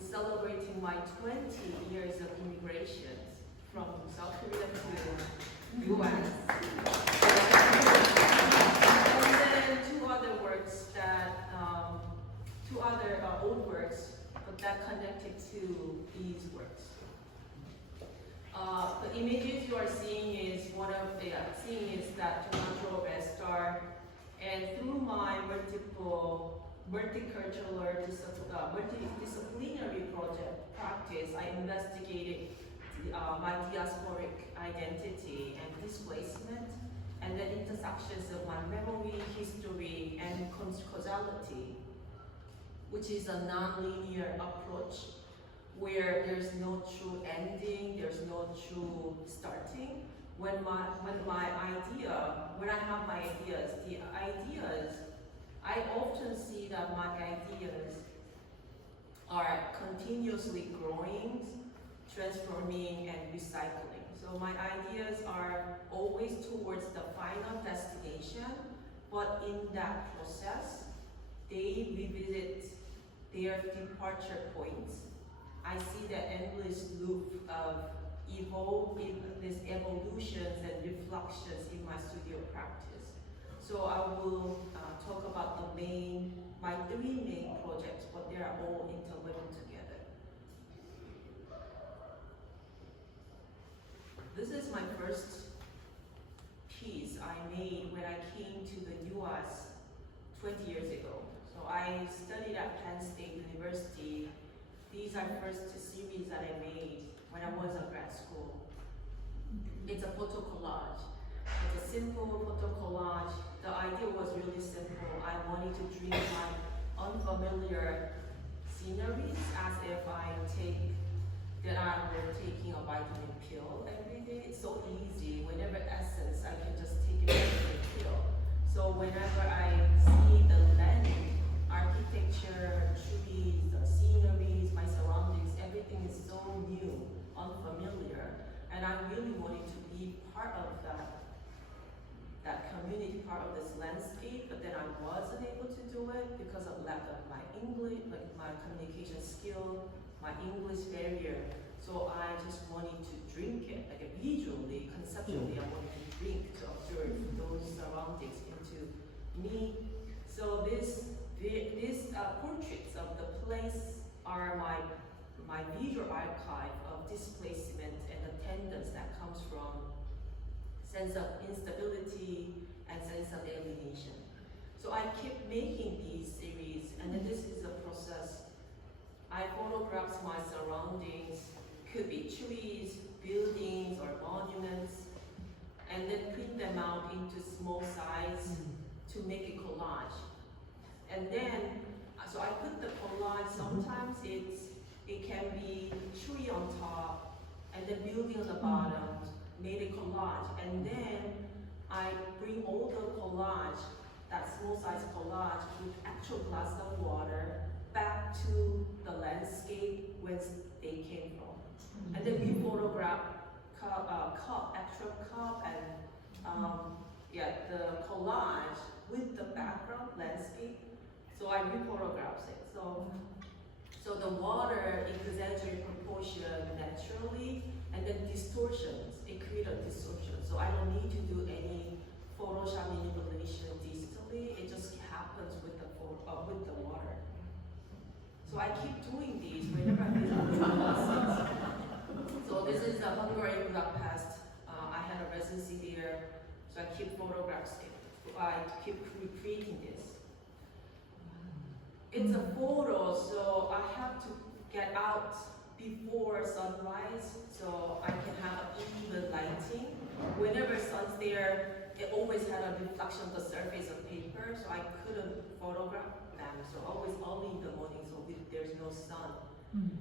celebrating my 20 years of immigration from South Korea to US. And then two other old works, but that connected to these works. The images you are seeing is that Toronto Red Star, and through my multidisciplinary project practice, I investigated my diasporic identity and displacement, and the intersections of my memory, history, and causality, which is a non-linear approach where there's no true ending, there's no true starting. When I have my ideas, I often see that my ideas are continuously growing, transforming, and recycling. So my ideas are always towards the final destination, but in that process, they revisit their departure points. I see the endless loop of these evolutions and reflections in my studio practice. So I will talk about my three main projects, but they are all interlinked together. This is my first piece I made when I came to the US 20 years ago. So I studied at Penn State University. These are first series that I made when I was in grad school. It's a photo collage. It's a simple photo collage. The idea was really simple. I wanted to dream my unfamiliar sceneries as if I were taking a vitamin pill every day. It's so easy. Whenever essence, I can just take a vitamin pill. So whenever I see the land, architecture, trees, the sceneries, my surroundings, everything is so new, unfamiliar, and I really wanted to be part of that community, part of this landscape, but then I wasn't able to do it because of lack of my English, like my communication skill, my English barrier. So I just wanted to drink it, like visually, conceptually, I wanted to drink to observe those surroundings into me. So these portraits of the place are my visual archive of displacement and attendance that comes from sense of instability and sense of alienation. So I keep making these series, and then this is a process. I photograph my surroundings, could be trees, buildings, or monuments, and then print them out into small size to make a collage. And then, so I put the collage, sometimes it can be tree on top, and then building on the bottom, made a collage. And then I bring all the collage, that small size collage, with actual glass of water, back to the landscape where they came from. And then we photograph actual cup, and the collage with the background landscape. So I rephotograph it. So the water exaggerates proportion naturally, and then distortions, it creates a distortion. So I don't need to do any Photoshop manipulation digitally. It just happens with the water. So I keep doing these whenever I visit classes. So this is the Hungary Budapest. I had a residency there, so I keep photographing. I keep recreating this. It's a photo, so I have to get out before sunrise, so I can have even lighting. Whenever sun's there, it always had a reflection of the surface of paper, so I couldn't photograph them. So always early in the morning, so there's no sun.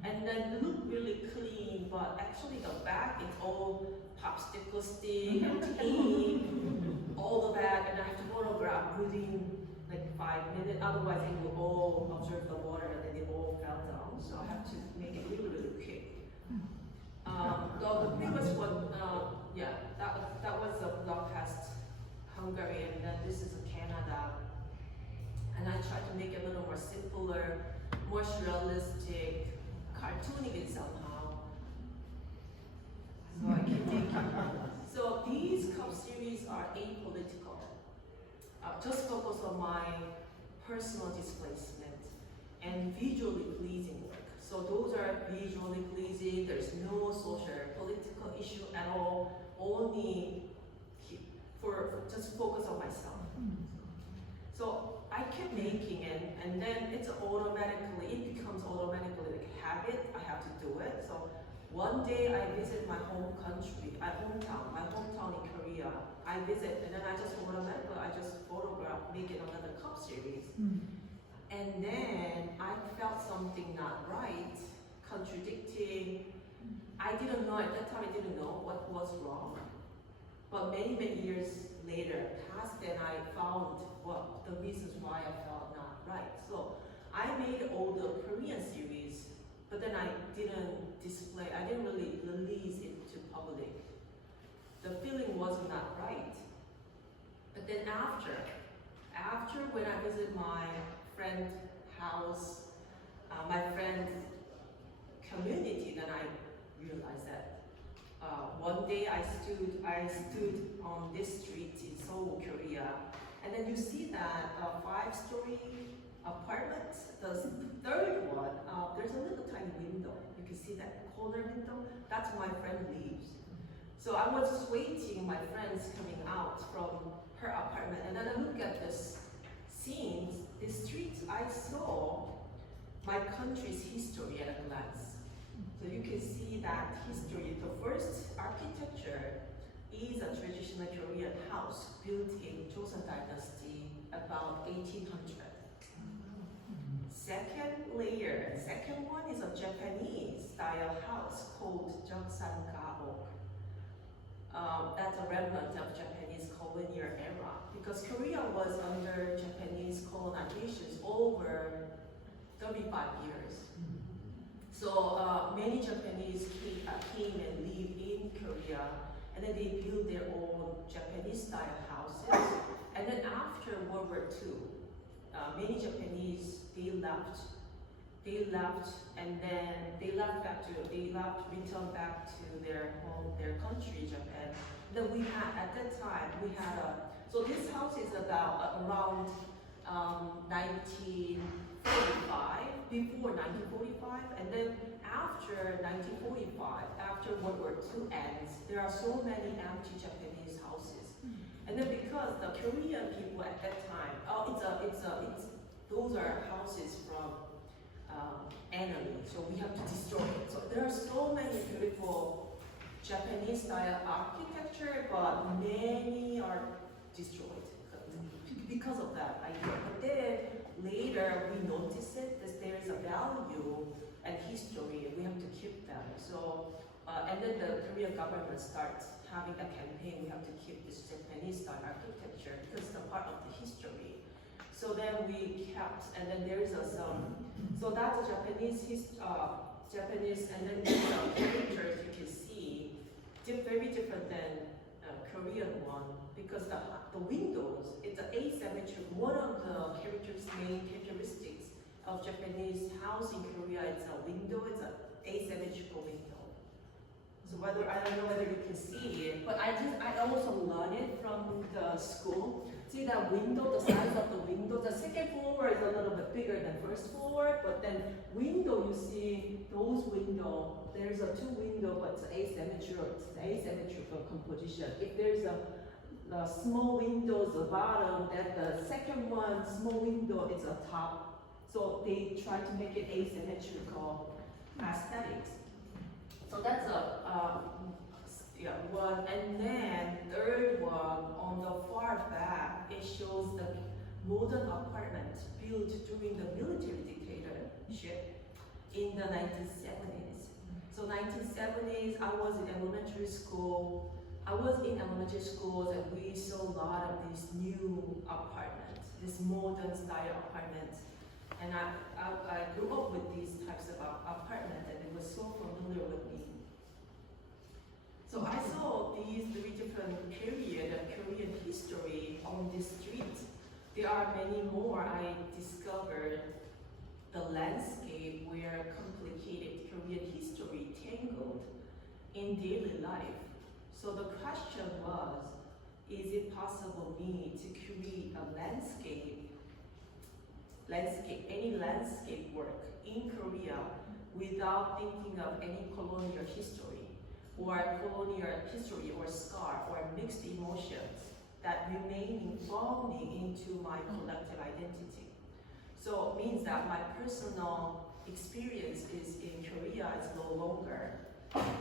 And then it looked really clean, but actually the back is all popsicle stick and tape, all the back, and I have to photograph within like 5 minutes, otherwise it will all absorb the water and then they all fell down. So I have to make it really, really quick. The previous one, that was Budapest, Hungary, and then this is Canada. And I tried to make it a little more simpler, more surrealistic, cartooning it somehow. So I keep making. So these cup series are apolitical. Just focus on my personal displacement and visually pleasing work. So those are visually pleasing. There's no social, political issue at all. Only for just focus on myself. So I kept making it, and then it becomes automatically like a habit. I have to do it. So one day I visit my hometown in Korea. I visit, and then I just photograph, make it another cup series. And then I felt something not right, contradicting. I didn't know, at that time I didn't know what was wrong. But many, many years later passed, and I found the reasons why I felt not right. So I made all the Korean series, but then I didn't really release it to public. The feeling was not right. But then after when I visit my friend's house, my friend's community, then I realized that one day I stood on this street in Seoul, Korea, and then you see that 5-story apartment, the third one, there's a little tiny window. You can see that corner window. That's where my friend lives. So I was just waiting, my friends coming out from her apartment, and then I look at this scenes, this street, I saw my country's history at a glance. So you can see that history. The first architecture is a traditional Korean house built in Joseon Dynasty about 1800. Second one is a Japanese style house called Jeoksan Gaok. That's a remnant of Japanese colonial era, because Korea was under Japanese colonization over 35 years. So many Japanese came and lived in Korea, and then they built their own Japanese style houses. And then after World War II, many Japanese, they left, and then returned back to their home, their country, Japan. Then so this house is about around 1945, before 1945, and then after 1945, after World War II ends, there are so many empty Japanese houses. And then because the Korean people at that time, those are houses from enemy, so we have to destroy it. So there are so many beautiful Japanese style architecture, but many are destroyed because of that idea. But then later we notice it that there is a value and history, and we have to keep them. So and then the Korean government starts having a campaign. We have to keep this Japanese style architecture because it's a part of the history. So then we kept, and then there is so that's a Japanese, and then the characters you can see, very different than Korean one, because the windows, it's an asymmetric. One of the main characteristics of Japanese house in Korea, it's a window, it's an asymmetrical window. So I don't know whether you can see it, but I also learned it from the school. See that window, the size of the window, the second floor is a little bit bigger than first floor, but then window, you see those window, there's a two window, but it's asymmetrical composition. If there's a small window at the bottom, then the second one, small window, is a top. So they try to make it asymmetrical aesthetics. So that's one, and then third one on the far back, it shows the modern apartment built during the military dictatorship in the 1970s. So 1970s, I was in elementary schools, and we saw a lot of these new apartments, this modern style apartments. And I grew up with these types of apartments, and it was so familiar with me. So I saw these three different periods of Korean history on this street. There are many more I discovered the landscape where complicated Korean history tangled in daily life. So the question was, is it possible for me to create a any landscape work in Korea without thinking of any colonial history or scar or mixed emotions that remain folding into my collective identity. So it means that my personal experience is in Korea is no longer.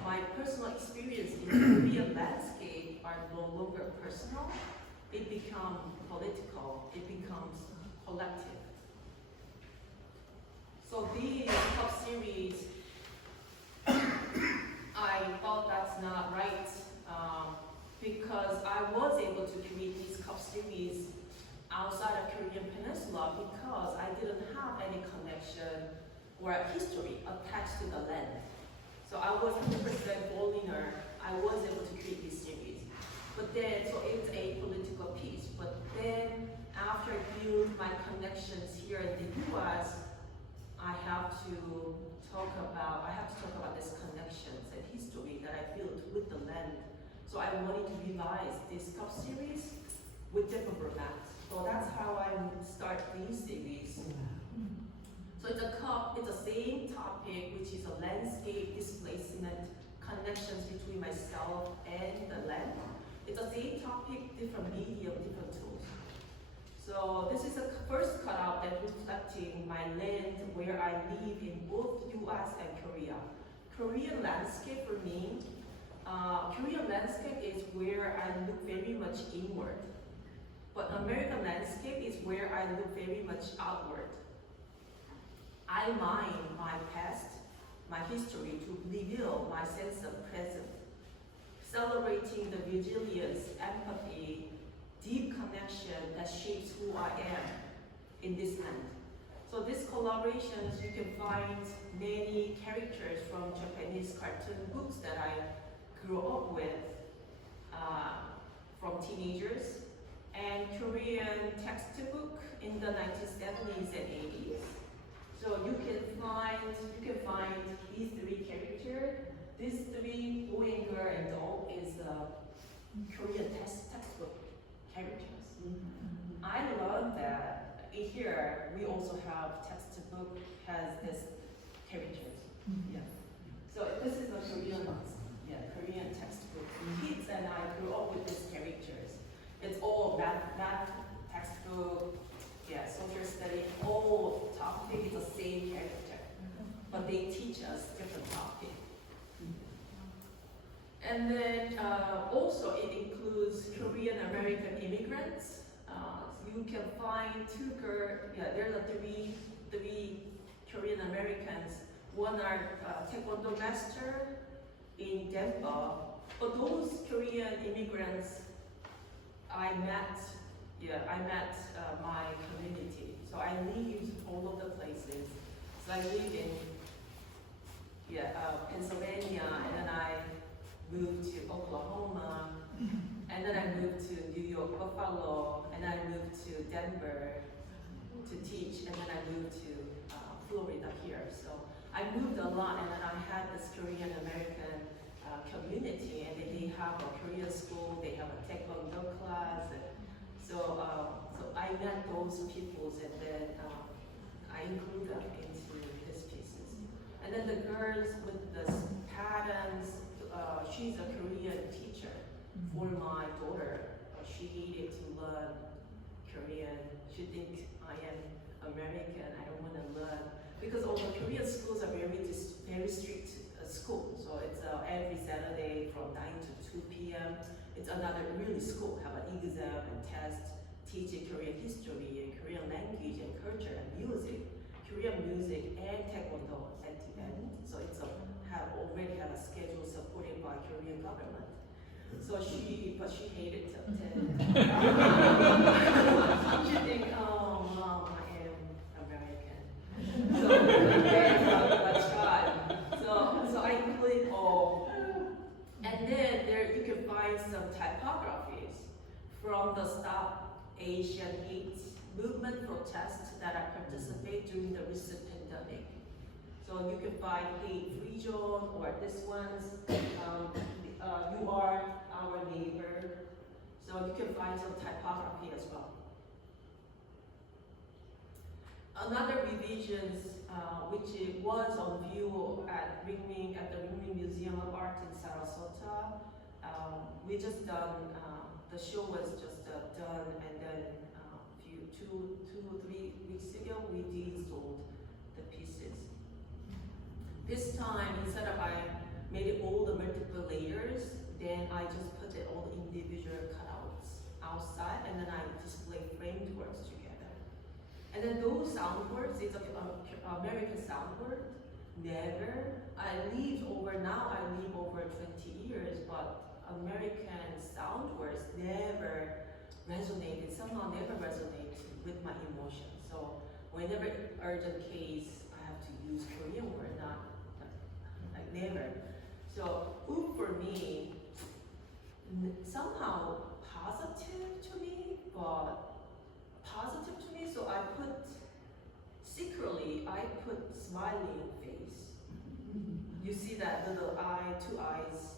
My personal experience in Korean landscape are no longer personal. It becomes political. It becomes collective. So these top series, I thought that's not right because I was able to create these cup series outside of Korean Peninsula because I didn't have any connection or history attached to the land. So I was 100% foreigner. I was able to create this series. But then, so it's a political piece. But then, after I build my connections here in the US, I have to talk about these connections and history that I built with the land. So I wanted to revise this cup series with different formats. So that's how I start these series. So it's a cup, it's the same topic, which is a landscape displacement, connections between myself and the land. It's the same topic, different medium, different tools. So this is the first cutout that reflecting my land where I live in both US and Korea. Korean landscape for me, Korean landscape is where I look very much inward. But American landscape is where I look very much outward. I mine my past, my history to reveal my sense of present, celebrating the resilience, empathy, deep connection that shapes who I am in this land. So these collaborations, you can find many characters from Japanese cartoon books that I grew up with from teenagers, and Korean textbook in the 1970s and 80s. So you can find these three characters. These three, boy and girl and dog, is Korean textbook characters. Mm-hmm. I learned that here we also have textbook has this characters. Mm-hmm. Yeah. So this is a Korean Korean textbook. Kids and I grew up with these characters. It's all math textbook, social study, all topic is the same character, but they teach us different topic. And then also it includes Korean American immigrants. You can find there are three Korean Americans. One are Taekwondo master in Denver, but those Korean immigrants I met my community. So I lived all over the places. So I lived in Pennsylvania, and then I moved to Oklahoma, and then I moved to New York, Buffalo, and I moved to Denver to teach, and then I moved to Florida here. So I moved a lot, and then I had this Korean American community, and they have a Korean school, they have a Taekwondo class. So I met those peoples, and then I include them into these pieces. And then the girls with the patterns, she's a Korean teacher for my daughter. She needed to learn Korean. She thinks I am American, I don't want to learn. Because all the Korean schools are very strict school. So it's every Saturday from 9 to 2 p.m. It's another really school, have an exam and test, teaching Korean history and Korean language and culture and music, Korean music and Taekwondo at the end. So it's already have a schedule supported by Korean government. So she hated to attend. She think, oh mom, I am American. So let's try. So I include all. And then there you can find some typographies from the Stop Asian Hate movement protests that I participate during the recent pandemic. So you can find hate-free zone, or this one's, you are our neighbor. So you can find some typography as well. Another revisions, which it was on view at the Ringling Museum of Art in Sarasota. We just done, the show was just done, and then two or 3 weeks ago, we de-sold the pieces. This time, instead of I made it all the multiple layers, then I just put it all the individual cutouts outside, and then I display framed works together. And then those soundboards, it's an American soundboard. Never, I live over 20 years, but American soundboards never resonated, somehow never resonated with my emotions. So whenever urgent case, I have to use Korean word, like never. So Woo for me, somehow positive to me, so I put, secretly, I put smiling face. You see that little eye, 2 eyes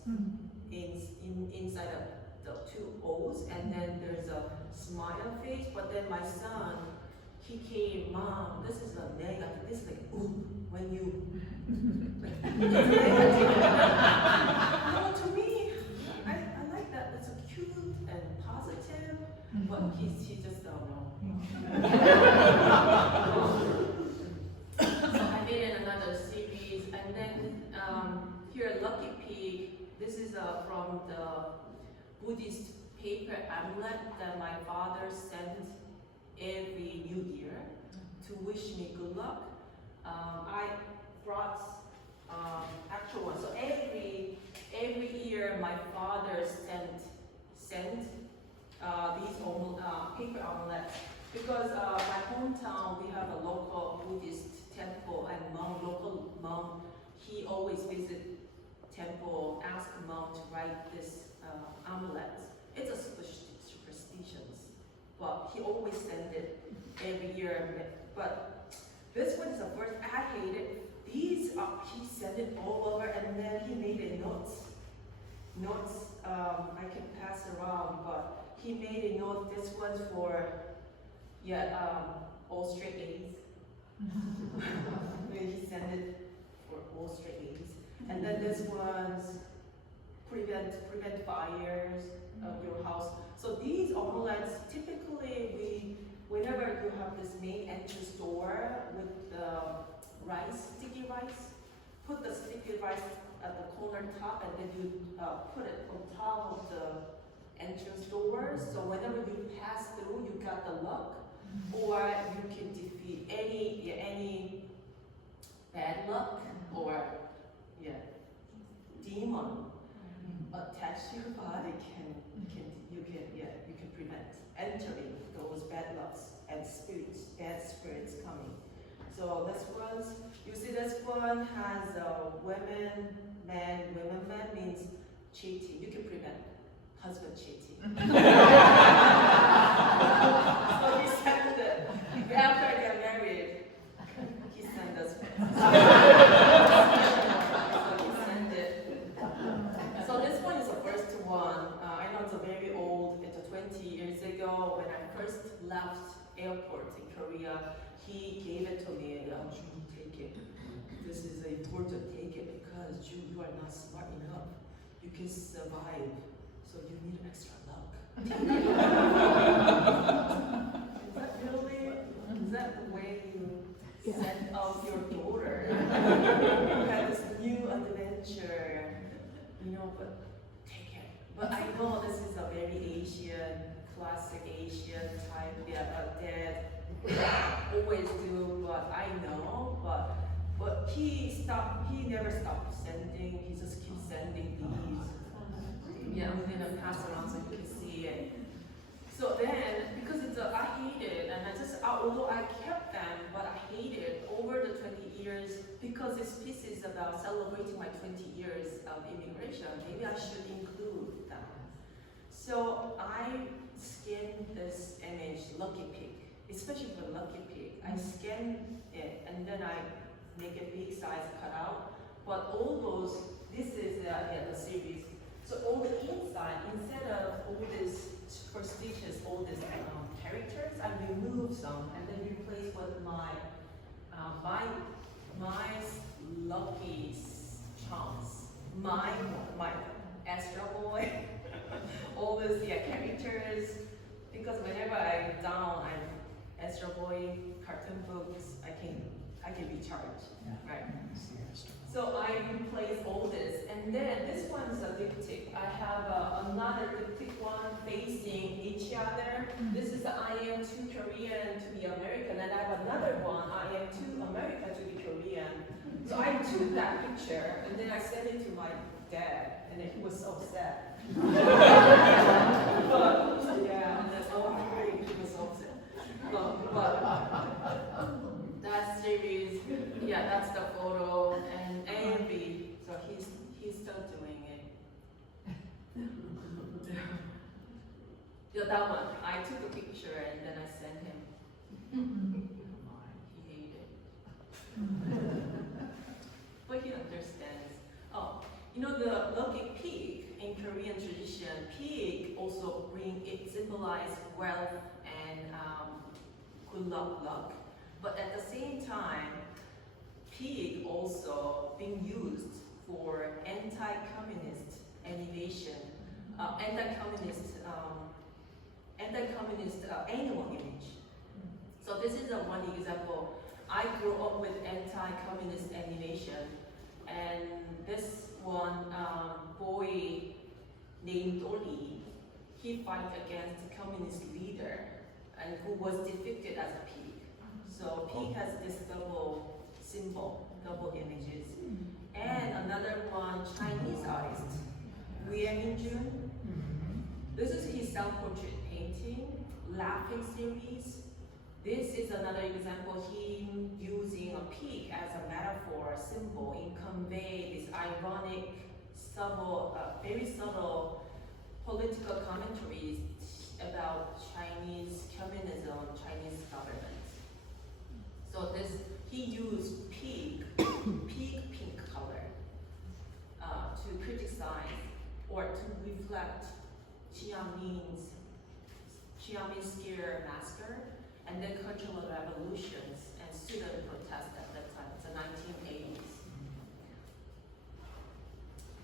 inside of the 2 O's, and then there's a smile face, but then my son, he came, Mom, this is a negative, this is like, ooh, when you, like, it's negative. No, to me, I like that, it's a cute and positive, but he just don't know. So I made another series, and then here, Lucky Pig, this is from the Buddhist paper amulet that my father sent every New Year to wish me good luck. I brought actual one. So every year my father sent these paper amulets, because my hometown we have a local Buddhist temple, and local monk, he always visit temple, ask mom to write this amulet. It's a superstition, but he always send it every year. But this one is the first, I hate it. These, he sent it all over, and then he made it notes. I can pass around, but he made a note, this one's for, all straight A's. He sent it for all straight A's. And then this one's prevent fires of your house. So these amulets, typically whenever you have this main entrance door with the sticky rice, put the sticky rice at the corner top, and then you put it on top of the entrance door. So whenever you pass through, you got the luck, or you can defeat any bad luck or demon attached to your body. You can prevent entering those bad lucks and bad spirits coming. So this one, you see this one has women, man means cheating. You can prevent husband cheating. So he sent it. After I get married, he sent us. So he sent it. So this one is the first one. I know it's a very old, it's 20 years ago when I first left airport in Korea. He gave it to me, Joo, take it. This is important, take it, because Joo, you are not smart enough. You can survive, so you need extra luck. Is that the way you send out your daughter? You have this new adventure, but take it. But I know this is a very Asian, classic Asian type, dad always do, but I know, but he never stopped sending, he just keeps sending these. I'm gonna pass around so you can see it. So then, because I hate it, and although I kept them, but I hate it over the 20 years, because this piece is about celebrating my 20 years of immigration, maybe I should include that. So I skinned this image, Lucky Pig. especially for Lucky Pig. I scan it and then I make a big size cutout. But all those, this is the series. So all the inside, instead of all this prestigious, all these characters, I remove some and then replace with my lucky chance, my Astro Boy, all those characters. Because whenever I'm down, I'm Astro Boy, cartoon books, I can be charged, right? So I replace all this, and then this one's a diptych. I have another diptych one facing each other. This is I am too Korean to be American, and I have another one, I am too American to be Korean. So I took that picture, and then I sent it to my dad, and then he was so upset. But yeah, and then he was so upset. But that series, yeah, that's the photo, and Envy, so he's still doing it. Yeah, that one, I took a picture and then I sent him. He hated it. But he understands. Oh, you know the lucky pig in Korean tradition, pig also symbolize wealth and good luck. But at the same time, pig also being used for anti-communist animation, anti-communist animal image. So this is one example. I grew up with anti-communist animation, and this one boy named Oli, he fight against the communist leader, and who was depicted as a pig. So pig has this double symbol, double images. And another one, Chinese artist, Liang Jun. This is his self-portrait painting, laughing series. This is another example, him using a pig as a metaphor, symbol, in convey this ironic, subtle, very subtle political commentaries about Chinese communism, Chinese government. So he used pig pink color to criticize or to reflect Xiamin's scare massacre and then cultural revolutions and student protests at that time. It's the 1980s.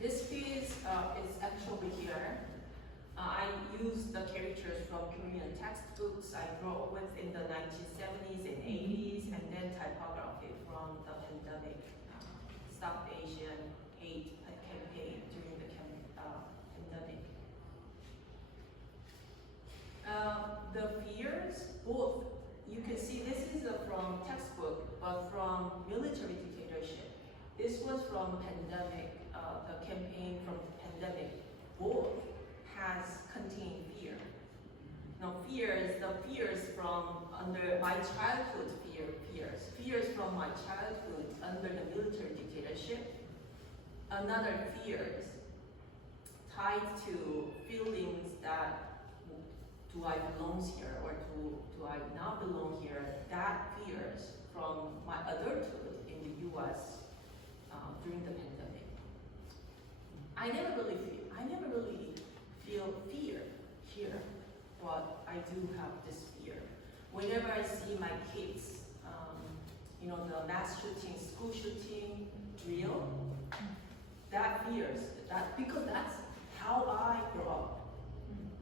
This piece is actually here. I used the characters from Korean textbooks I grew up with in the 1970s and 80s, and then typography from the pandemic, Stop Asian Hate campaign during the pandemic. The fears, both, you can see this is from textbook, but from military dictatorship. This was from pandemic, the campaign from pandemic. Both has contained fear. Now the fears from under my childhood fears from my childhood under the military dictatorship. Another fears tied to feelings that do I belong here or do I not belong here? That fears from my adulthood in the U.S. During the pandemic. I never really feel fear here, but I do have this fear. Whenever I see my kids, the mass shooting, school shooting drill, that fears, because that's how I grew up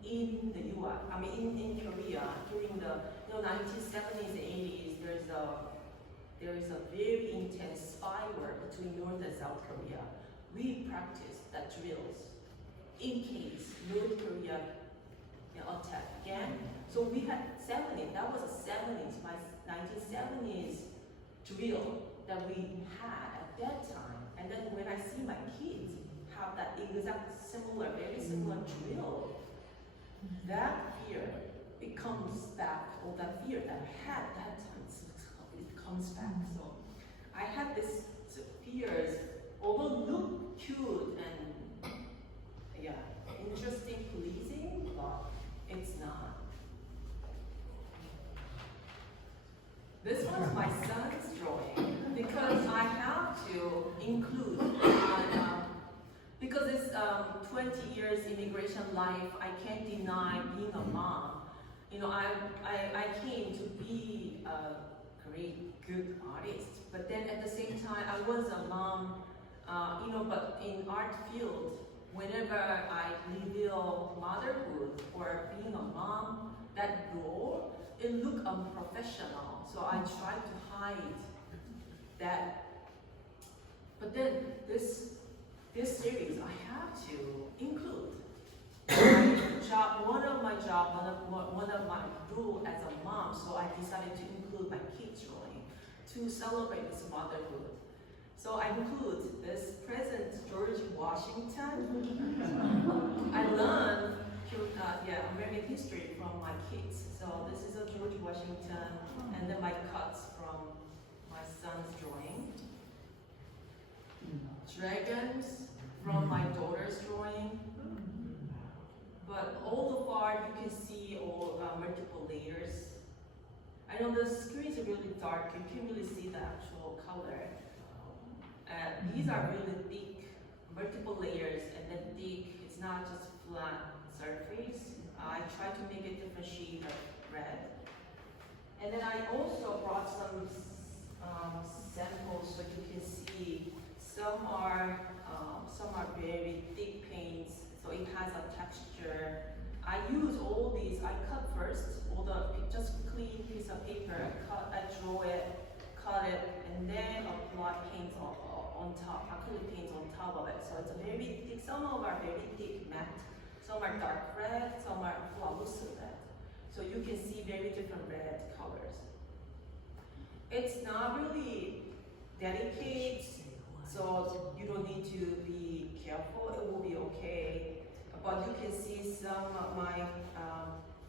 in the U.S. in Korea during the 1970s and 80s. There is a very intense spy war between North and South Korea. We practiced that drills in case North Korea attack again. So we had 70s, that was a 70s, my 1970s drill that we had at that time. And then when I see my kids have that exact very similar drill, that fear, it comes back, or that fear that I had that time, it comes back. So I had this fears, although look cute and interesting, pleasing, but it's not. was my son's drawing because I have to include, because it's 20 years immigration life, I can't deny being a mom. You know, I came to be a great, good artist, but then at the same time, I was a mom, you know, but in art field, whenever I reveal motherhood or being a mom, that role, it looked unprofessional. So I tried to hide that. But then this series, I have to include one of my rule as a mom. So I decided to include my kids' drawing to celebrate this motherhood. So I include this present George Washington. I learned American history from my kids. So this is a George Washington, and then my cuts from my son's drawing. Dragons from my daughter's drawing. But all the part you can see all multiple layers. I know the screen is really dark, you can't really see the actual color. These are really thick, multiple layers, and then thick, it's not just flat surface. I try to make a different shade of red. And then I also brought some samples so you can see some are very thick paints, so it has a texture. I use all these, I cut first, just clean piece of paper, I draw it, cut it, and then apply paint on top, acrylic paint on top of it. So it's a very thick, some of are very thick matte, some are dark red, some are flawless red. So you can see very different red colors. It's not really delicate, so you don't need to be careful, it will be okay. But you can see some of my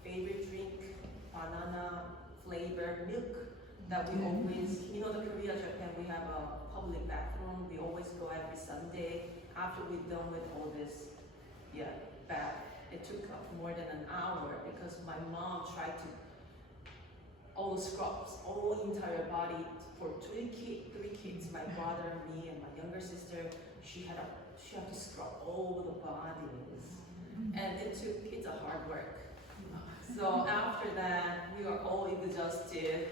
favorite drink, banana flavor milk, that we always, you know, the Korea, Japan, we have a public bathroom, we always go every Sunday. After we're done with all this, bath, it took up more than an hour because my mom tried to all scrubs, all entire body for three kids, my brother, me, and my younger sister. She had to scrub all the bodies, and it's a hard work. So after that, we are all exhausted.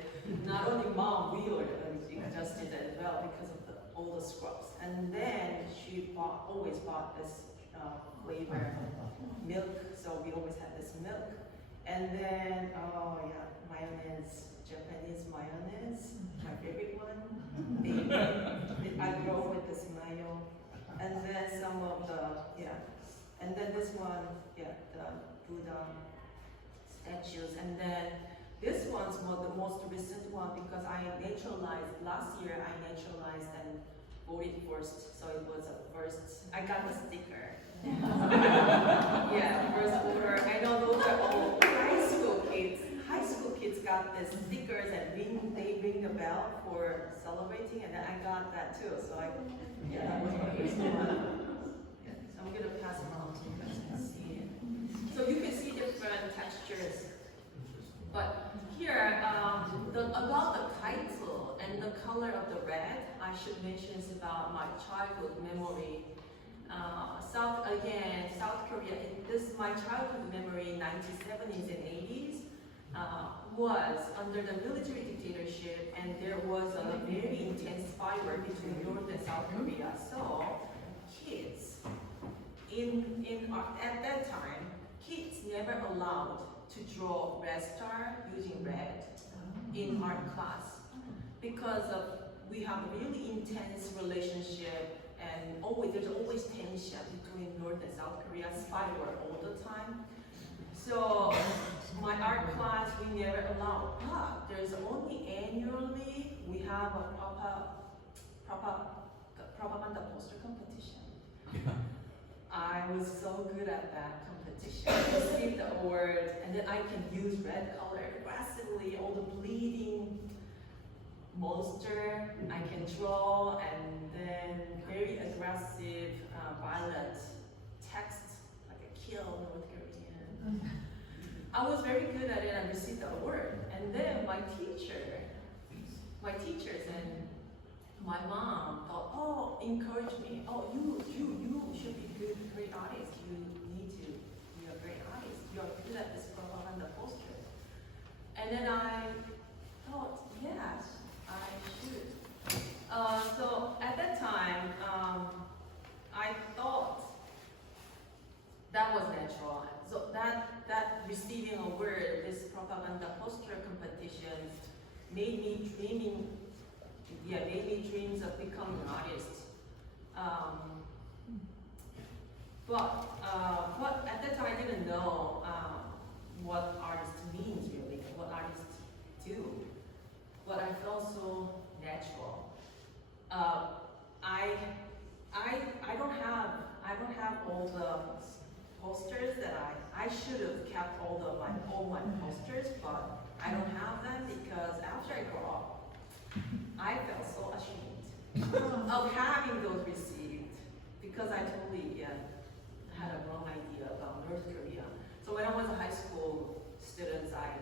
Not only mom, we were exhausted as well because of all the scrubs. And then she always bought this flavor milk, so we always had this milk. And then, mayonnaise, Japanese mayonnaise, my favorite one. I grow with this mayo. And then some of and then this one, the Buddha statues. And then this one's the most recent one because I naturalized, last year I naturalized and voted first, so it was a first, I got the sticker. First voter. I know those are all high school kids. High school kids got the stickers and they ring the bell for celebrating, and then I got that too. So that was my first one. So I'm gonna pass it on so you guys can see it. So you can see different textures. But here, about the title and the color of the red, I should mention is about my childhood memory. South Korea, my childhood memory in 1970s and 80s was under the military dictatorship, and there was a very intense fire between North and South Korea. So kids, at that time, kids never allowed to draw red star using red in art class because we have a really intense relationship, and there's always tension between North and South Korea, firework all the time. So my art class we never allowed, but there's only annually we have a propaganda poster competition. I was so good at that competition. I received the award, and then I can use red color aggressively, all the bleeding monster I can draw, and then very aggressive violent text, like a kill North Korean. I was very good at it and received the award. And then my teacher my teachers and my mom thought, oh, encouraged me. Oh, you should be good, great artist. You need to be a great artist. You're good at this propaganda poster. And then I thought, yes, I should. So at that time, I thought that was natural. So that receiving a word, this propaganda poster competition, made me dreams of becoming an artist. But at that time I didn't know what artist means really, what artists do. But I felt so natural. I don't have all the posters that I should have kept all my posters, but I don't have them because after I grew up, I felt so ashamed of having those received because I totally had a wrong idea about North Korea. So when I was a high school student, I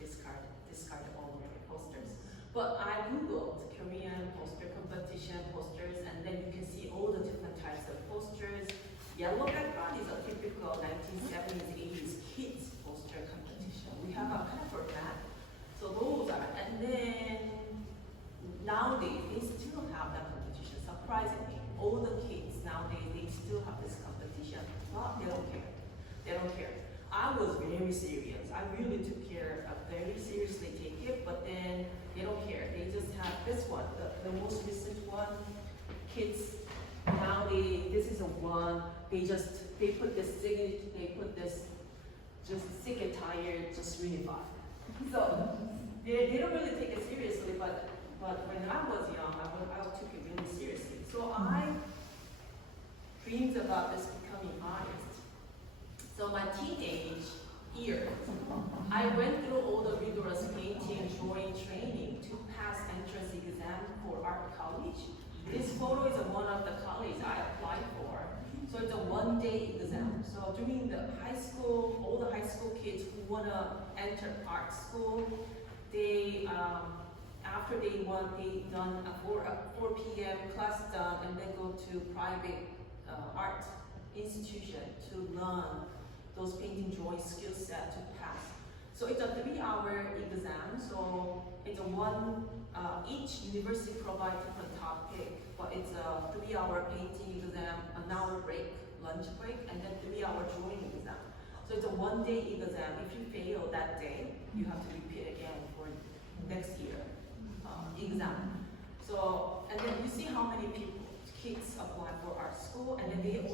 discarded all of my posters. But I googled Korean poster competition posters, and then you can see all the different types of posters. Yellow background is a typical 1970s, 80s kids poster competition. We have a kind of format. So those are, and then nowadays they still have that competition, surprisingly. All the kids nowadays, they still have this competition, but they don't care. They don't care. I was very serious. I really took care of very seriously take it, but then they don't care. They just have this one, the most recent one. Kids nowadays, this is a one. They put this signature, they put this just sick and tired, just unified. So they don't really take it seriously, but when I was young, I took it really seriously. So I dreamed about this becoming artist. So my teenage years, I went through all the rigorous painting, drawing training to pass entrance exam for art college. This photo is one of the colleges I applied for. So it's a one-day exam. So during the high school, all the high school kids who wanna enter art school, they after they done a 4 p.m. class done, and then go to private art institution to learn those painting drawing skill set to pass. So it's a 3-hour exam. So it's each university provides different topic, but it's a 3-hour painting exam, an hour break, lunch break, and then 3-hour drawing exam. So it's a one-day exam. If you fail that day, you have to repeat again for next year exam. So, and then you see how many kids apply for art school, and then each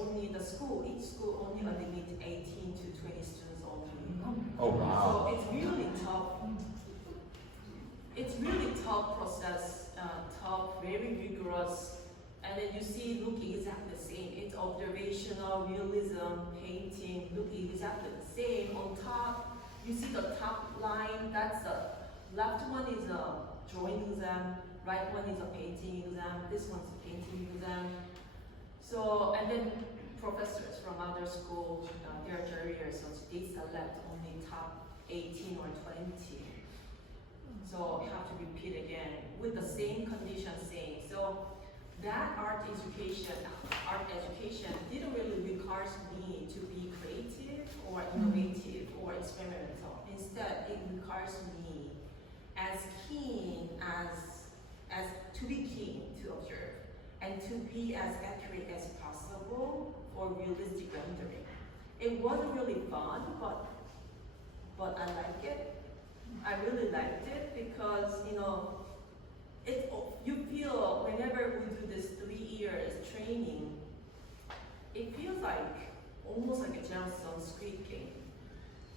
school only limit 18 to 20 students only. Oh wow. So it's really tough. It's really tough process, tough, very rigorous, and then you see look exactly the same. It's observational, realism, painting, look exactly the same. On top, you see the top line, that's the left one is a drawing exam, right one is a painting exam, this one's a painting exam. So, and then professors from other schools, they're judges, so they select only top 18 or 20. So you have to repeat again with the same condition, same. So that art education didn't really require me to be creative or innovative or experimental. Instead, it requires me as keen as to be keen to observe and to be as accurate as possible for realistic rendering. It wasn't really fun, but I like it. I really liked it because you feel whenever we do this 3 years training, it feels like almost like a General Squid game.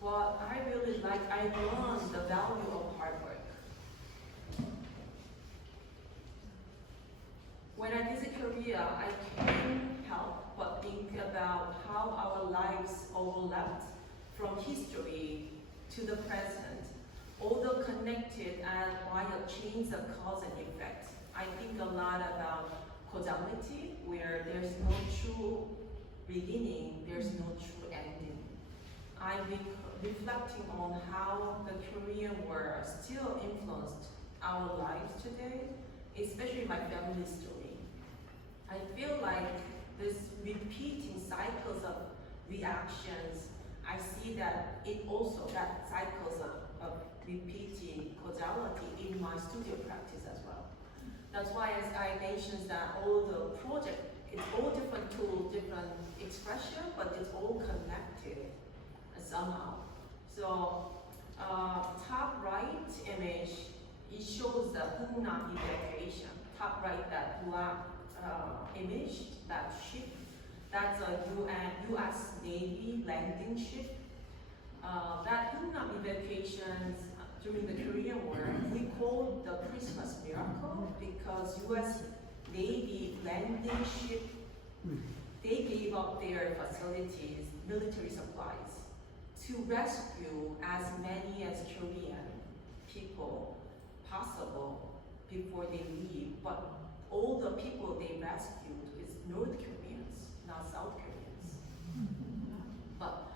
But I really I learned the value of hard work. When I visit Korea, I can't help but think about how our lives overlapped from history to the present, although connected and via chains of cause and effect. I think a lot about causality, where there's no true beginning, there's no true ending. I'm reflecting on how the Korean War still influenced our lives today, especially my family story. I feel like this repeating cycles of reactions, I see that it also, that cycles of repeating causality in my studio practice as well. That's why, as I mentioned, that all the project, it's all different tools, different expression, but it's all connected somehow. So, top right image, it shows the homeland evacuation. Top right, that black image, that ship, that's a US Navy landing ship. That homeland evacuations during the Korean War, we call the Christmas miracle because US Navy landing ship, they gave up their facilities, military supplies, to rescue as many as Korean people possible before they leave. But all the people they rescued is North Koreans, not South Koreans. But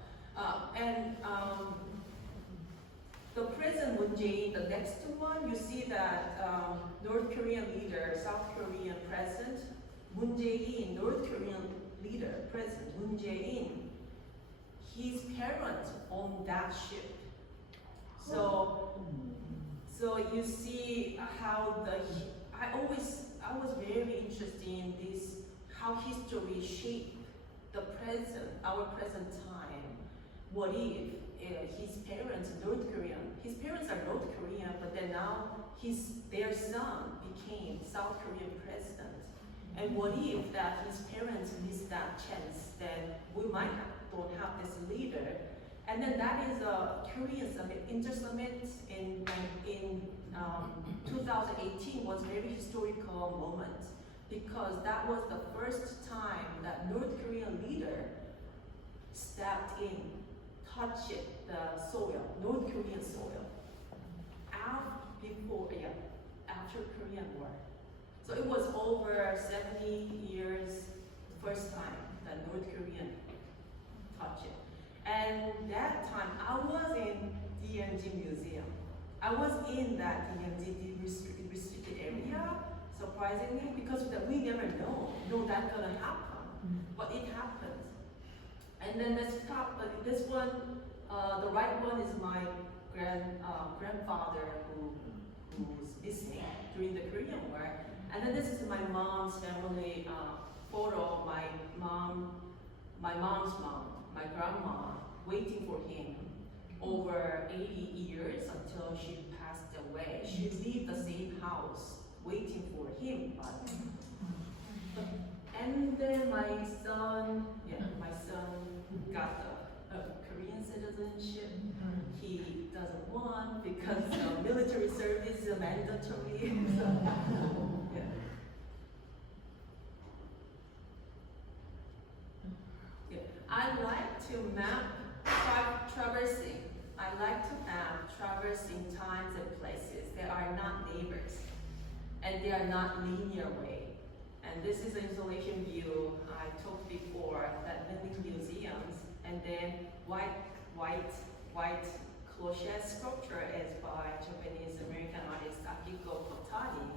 the President Moon Jae-in, the next one, you see that North Korean leader, South Korean President Moon Jae-in, North Korean leader, President Moon Jae-in, his parents owned that ship. So you see how I was very interested in this, how history shaped the present, our present time. What if his parents, North Korean, his parents are North Korean, but then now their son became South Korean president. And what if that his parents missed that chance, then we might don't have this leader. And then that is a Korean summit, inter-summit in 2018 was very historical moment because that was the first time that North Korean leader stepped in, touched the soil, North Korean soil, after Korean War. So it was over 70 years, first time that North Korean touched it. And that time, I was in DMZ Museum. I was in that DMZ restricted area, surprisingly, because we never know that's gonna happen, but it happened. And then this one, the right one is my grandfather who's missing during the Korean War. And then this is my mom's family photo, my mom's mom, my grandma, waiting for him over 80 years until she passed away. She lived the same house, waiting for him. And then my son got the Korean citizenship. He doesn't want because military service is mandatory. I like to map traversing. I like to map traversing times and places that are not neighbors and they are not linear way. And this is an installation view I talked before that mimic museums. And then white cloche sculpture is by Japanese American artist Akiko Kotani,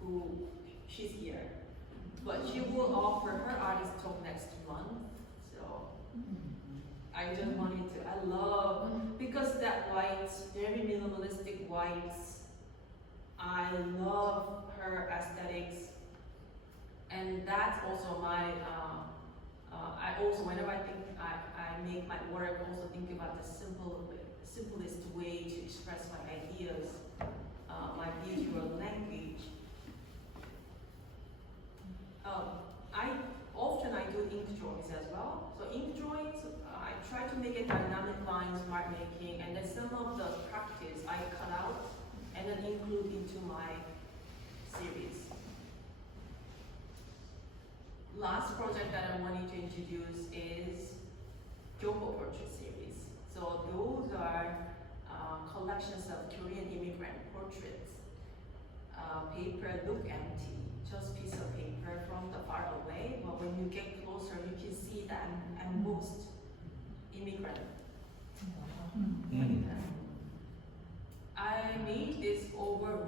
who she's here. But she will offer her artist talk next month. So I just wanted to, I love, because that white, very minimalistic whites, I love her aesthetics. And that's also my, I also, whenever I think I make my work, also think about the simplest way to express my ideas, my visual language. I do ink drawings as well. So ink drawings, I try to make it dynamic lines, mark making, and then some of the practice I cut out and then include into my series. Last project that I wanted to introduce is Joo Woo portrait series. So those are collections of Korean immigrant portraits. Paper look empty, just piece of paper from the far away, but when you get closer, you can see that embossed immigrant. I made this over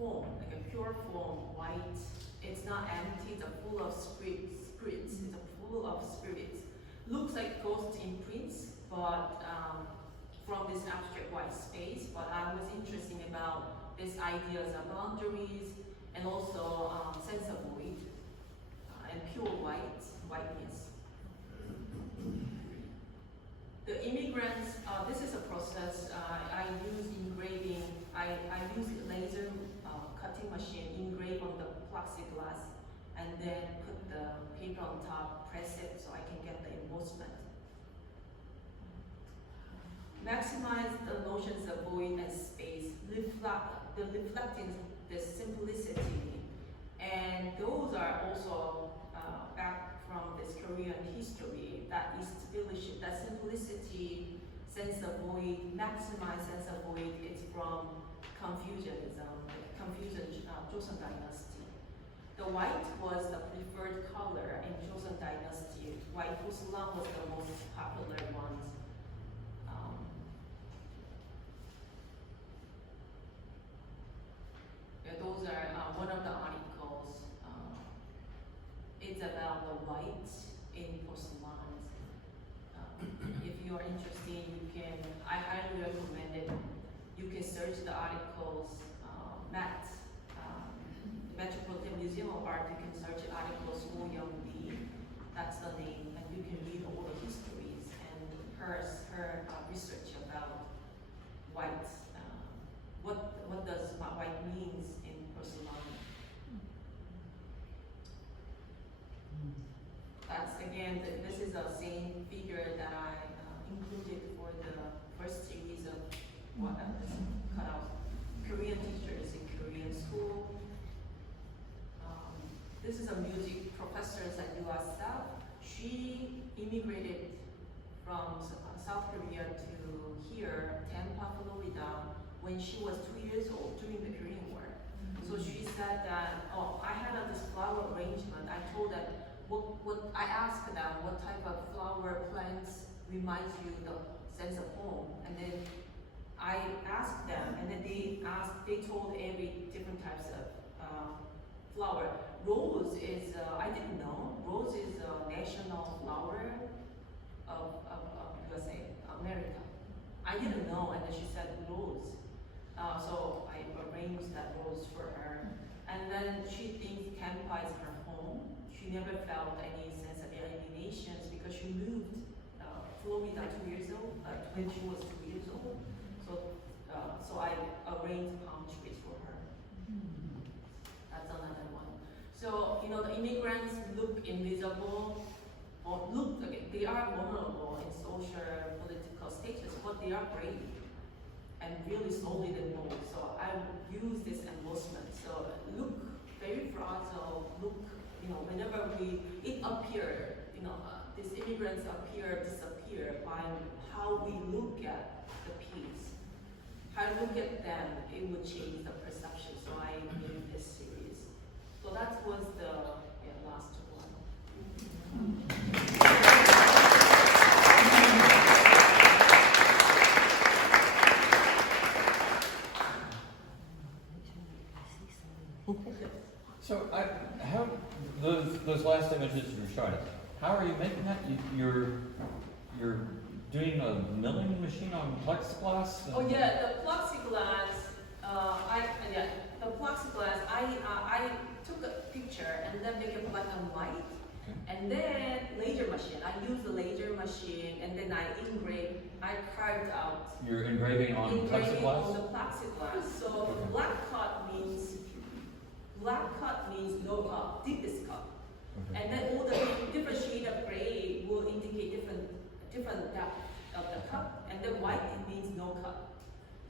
foam, like a pure foam, white. It's not empty, it's full of spirits. It's full of spirits. Looks like ghost imprints, but from this abstract white space. But I was interested about these ideas of boundaries and also sense of void and pure whiteness. The immigrants, this is a process. I use engraving. I use laser cutting machine, engrave on the plexiglass, and then put the paper on top, press it so I can get the embossment. Maximize the notions of void and space, reflecting the simplicity. And those are also back from this Korean history, that stability, that simplicity, sense of void, maximize sense of void, it's from Confucianism, Joseon Dynasty. The white was the preferred color in Joseon Dynasty. White porcelain was the most popular one. Those are one of the articles. It's about the white in porcelain. If you are interested, you can. I highly recommend it. You can search the articles. Metropolitan Museum of Art. You can search articles. Woo Young-lee. That's the name, and you can read all the histories and her research about white. What does white means in porcelain? That's again, this is the same figure that I included for the first series of cutout Korean teachers in Korean school. This is a music professor at U.S. South. She immigrated from South Korea to here, Tampa, Florida, when she was 2 years old during the Korean War. So she said that, I had this flower arrangement. I told that, I asked them what type of flower plants reminds you the sense of home. And then I asked them, and then they told every different types of flower. Rose is, I didn't know, rose is a national flower of USA, America. I didn't know, and then she said rose. So I arranged that rose for her. And then she thinks Tampa is her home. She never felt any sense of alienations because she moved Florida 2 years old, when she was 2 years old. So I arranged palm trees for her. That's another one. So, the immigrants look invisible, or they are vulnerable in social, political status, but they are brave and really solid and bold. So I use this embossment. So look very fragile, look, whenever it appear, these immigrants disappear by how we look at the piece. How I look at them, it would change the perception. So I made this series. So that was the last one. So how those last images you were showing, how are you making that? You're doing a milling machine on plexiglass? Oh yeah, the plexiglass. The plexiglass. I took a picture and then make it black and white, and then laser machine. I use the laser machine, and then I engrave. I carved out. You're engraving on plexiglass? On the plexiglass. So black cut means no cut, deepest cut. Okay. And then all the different shade of gray will indicate different depth of the cut, and then white it means no cut.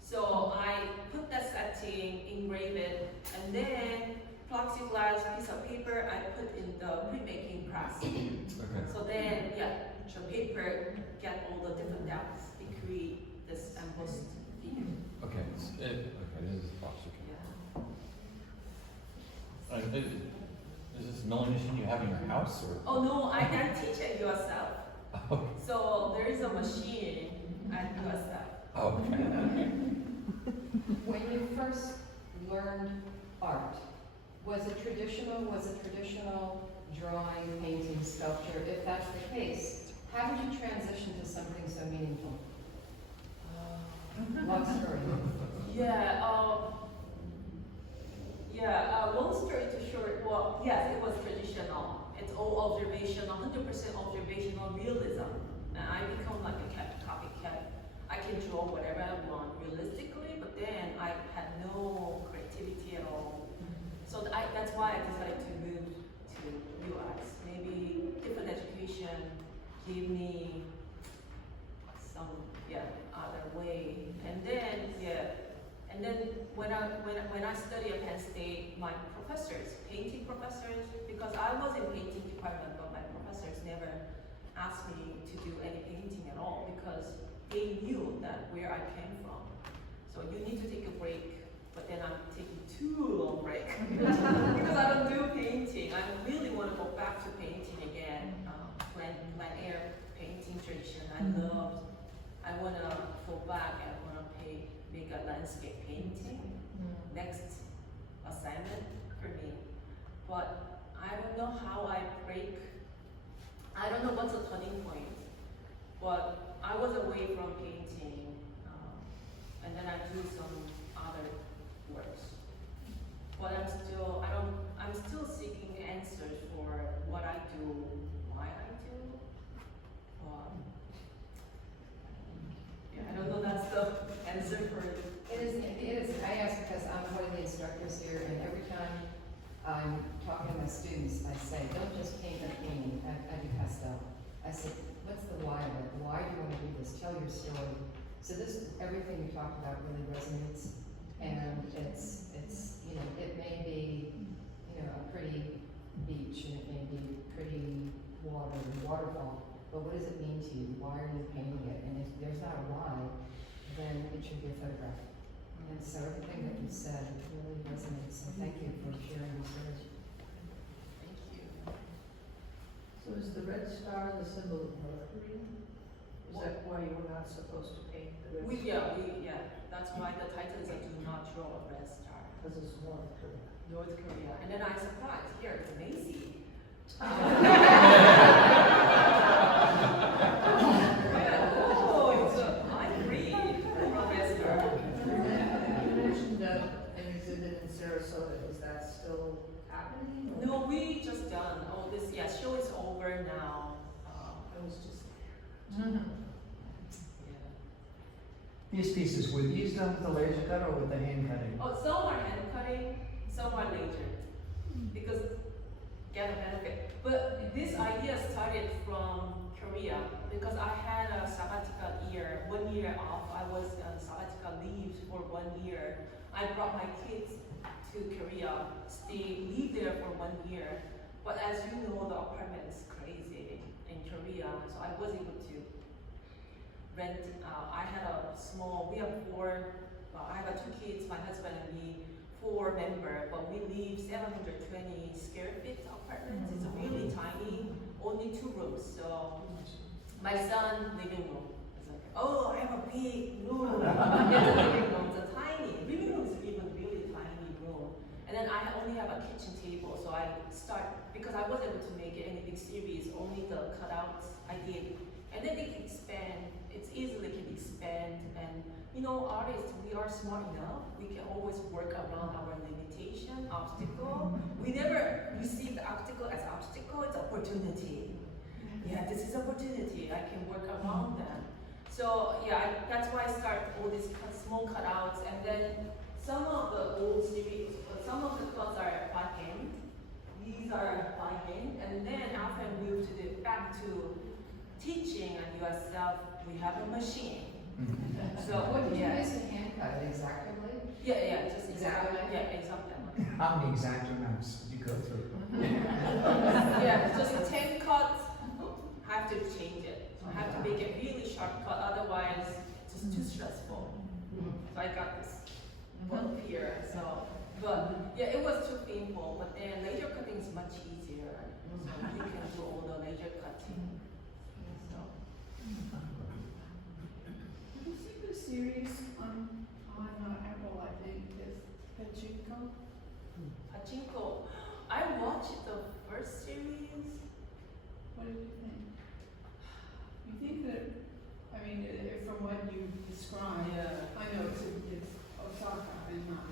So I put that setting, engrave it, and then plexiglass piece of paper I put in the pre-making press. Okay. So then the paper get all the different depths and create this embossed figure. Okay. This is box. Okay. Is this milling machine you have in your house, or? Oh no, I teach at USF. Okay. So there is a machine at USF. Okay. When you first learned art. Was it traditional drawing, painting, sculpture? If that's the case, how did you transition to something so meaningful? Long story. Long story too short, well, yes, it was traditional. It's all observational, 100% observational realism. And I become like a copycat. I can draw whatever I want realistically, but then I had no creativity at all. So that's why I decided to move to US. Maybe different education gave me some other way. And then when I studied at Penn State, my professors, painting professors, because I was in painting department, but my professors never asked me to do any painting at all because they knew that where I came from. So you need to take a break, but then I'm taking too long break because I don't do painting. I really want to go back to painting again, plein air painting tradition. I want to go back and want to make a landscape painting. Next assignment for me. But I don't know how I break. I don't know what's a turning point. But I was away from painting, and then I do some other works. But I'm still seeking answers for what I do, why I do. I don't know that's the answer for it. It is. I ask because I'm one of the instructors here, and every time I'm talking to my students, I say, don't just paint a painting. I do pastel. I say, what's the why of it? Why do you want to do this? Tell your story. So everything we talked about really resonates, and it's it may be a pretty beach, and it may be pretty waterfall, but what does it mean to you? Why are you painting it? And if there's not a why, then it should be a photograph. And so everything that you said really resonates. So thank you for sharing your story. Thank you. So is the red star the symbol of North Korea? Is that why you were not supposed to paint the red star? That's why the title is Do Not Draw a Red Star. Because it's North Korea. North Korea. And then I surprised, here, it's Macy. I'm free from Red Star. You mentioned an exhibit in Sarasota. Is that still happening? Or? No, we just done all this. Show is over now. It was just. These pieces, were these done with the laser cut or with the hand cutting? Oh, some are hand cutting, some are laser. Because get a benefit. But this idea started from Korea because I had a sabbatical year, 1 year off. I was on sabbatical leave for 1 year. I brought my kids to Korea, live there for 1 year. But as you know, the apartment is crazy in Korea, so I was able to rent. We have I have 2 kids, my husband and me, 4 members, but we live 720 square feet apartment. It's really tiny, only 2 rooms. So my son living room is like, oh, I have a big room. It's a living room, it's a tiny. Living room is even really tiny room. And then I only have a kitchen table, so I start, because I wasn't able to make it any big series, only the cutouts I did. And then they can expand, it's easily can expand, and artists, we are smart enough, we can always work around our limitation, obstacle. We never receive the obstacle as obstacle, it's opportunity. Yeah, this is opportunity, I can work around them. So that's why I start all these small cutouts, and then some of the old series, some of the cuts are by hand. These are by hand, and then after I moved back to teaching at USF, we have a machine. So What did you miss in hand cut? Exactly? Just exactly. Exactly. Yeah, exactly. How many exact amounts did you go through? Just 10 cuts. I have to change it. So I have to make it really sharp cut, otherwise it's just too stressful. So I got this book here. But it was too painful. But then laser cutting is much easier. So you can do all the laser cutting. Have you seen the series on Apple, I think, that you describe. Yeah. I know it's Osaka and not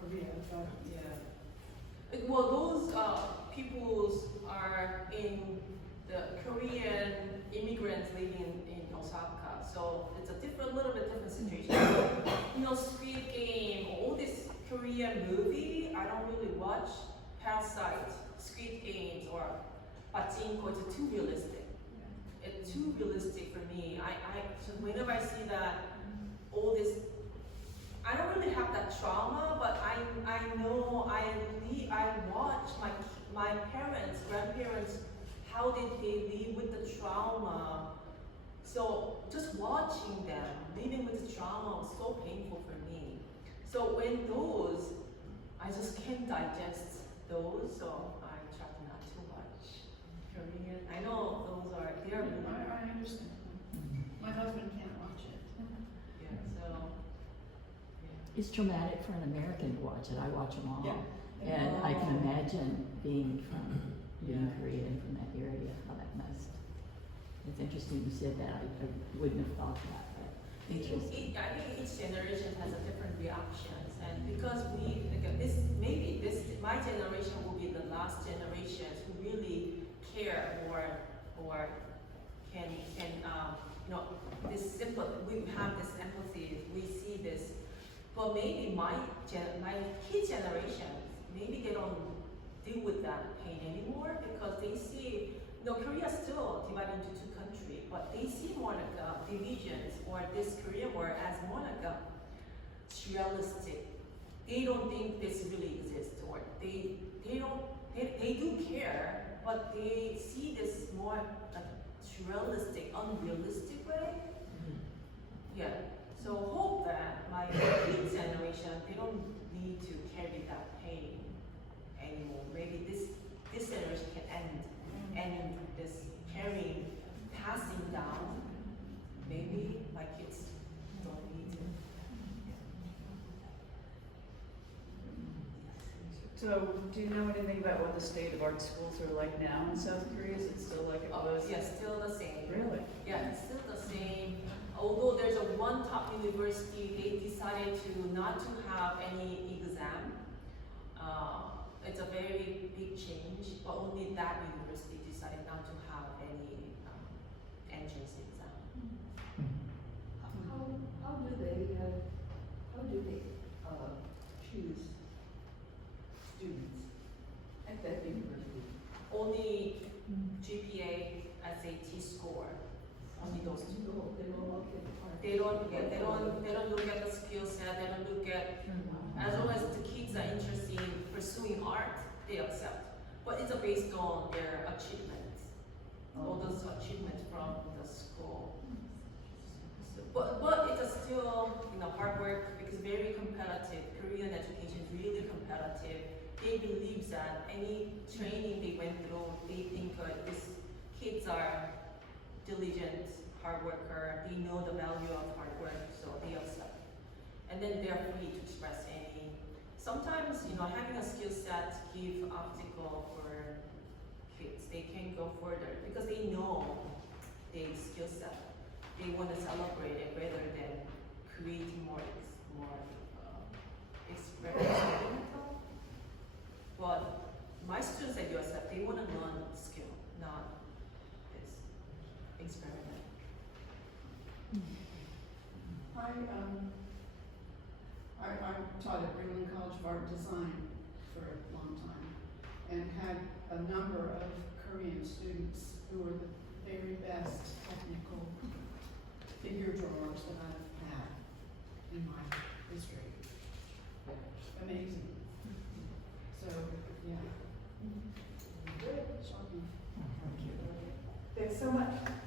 Korea, but Yeah. Well, those peoples are in the Korean immigrants living in Osaka, so it's a little bit different situation. Squid Game, all this Korean movie, I don't really watch. Parasite, Squid Games, or Pachinko, it's too realistic. It's too realistic for me. So whenever I see that, all this, I don't really have that trauma, but I know I watch my parents, grandparents, how did they live with the trauma. So just watching them living with the trauma was so painful for me. So when those, I just can't digest those, so I try not to watch Korean. I know those are, they are really, I understand. My husband can't watch it. yeah, so, yeah. It's traumatic for an American to watch it. I watch them all. Yeah. And I can imagine being Yeah. Korean from that area, how that must. It's interesting you said that. I wouldn't have thought that, but interesting. I think each generation has a different reactions, and because my generation will be the last generations who really care or can this simple, we have this empathy, we see this, but maybe my kid generations, maybe they don't deal with that pain anymore because they see, Korea is still divided into two countries, but they see more like divisions or this Korean war as more like a surrealistic. They don't think this really exists, or they do care, but they see this more like surrealistic, unrealistic way. Yeah. So hope that my kids' generation, they don't need to carry that pain anymore. Maybe this generation can end this carrying, passing down. Maybe my kids don't need to. So, do you know anything about what the state of art schools are like now in South Korea? Is it still like it was? Yeah, still the same. Really? Yeah, it's still the same. Although there's one top university, they decided not to have any exam. It's a very big change, but only that university decided not to have any entrance exam. How do they choose students at that university? Only GPA, SAT score, only those two. They don't look at They don't look at the skill set. They don't look at, as long as the kids are interested in pursuing art, they accept. But it's based on their achievements, all those achievements from the school. So, but it's still hard work because very competitive. Korean education is really competitive. They believe that any training they went through, they think these kids are diligent, hard worker. They know the value of hard work, so they accept. And then they're free to express any. Sometimes having a skill set give obstacle for kids. They can go further because they know the skill set. They want to celebrate it rather than creating more experimental. But my students at USF, they want to learn skill, not this experiment. I taught at Greenland College of Art Design for a long time and had a number of Korean students who were the very best technical figure drawers that I've had in my history. Amazing. So, yeah. Shocking. Thanks so much.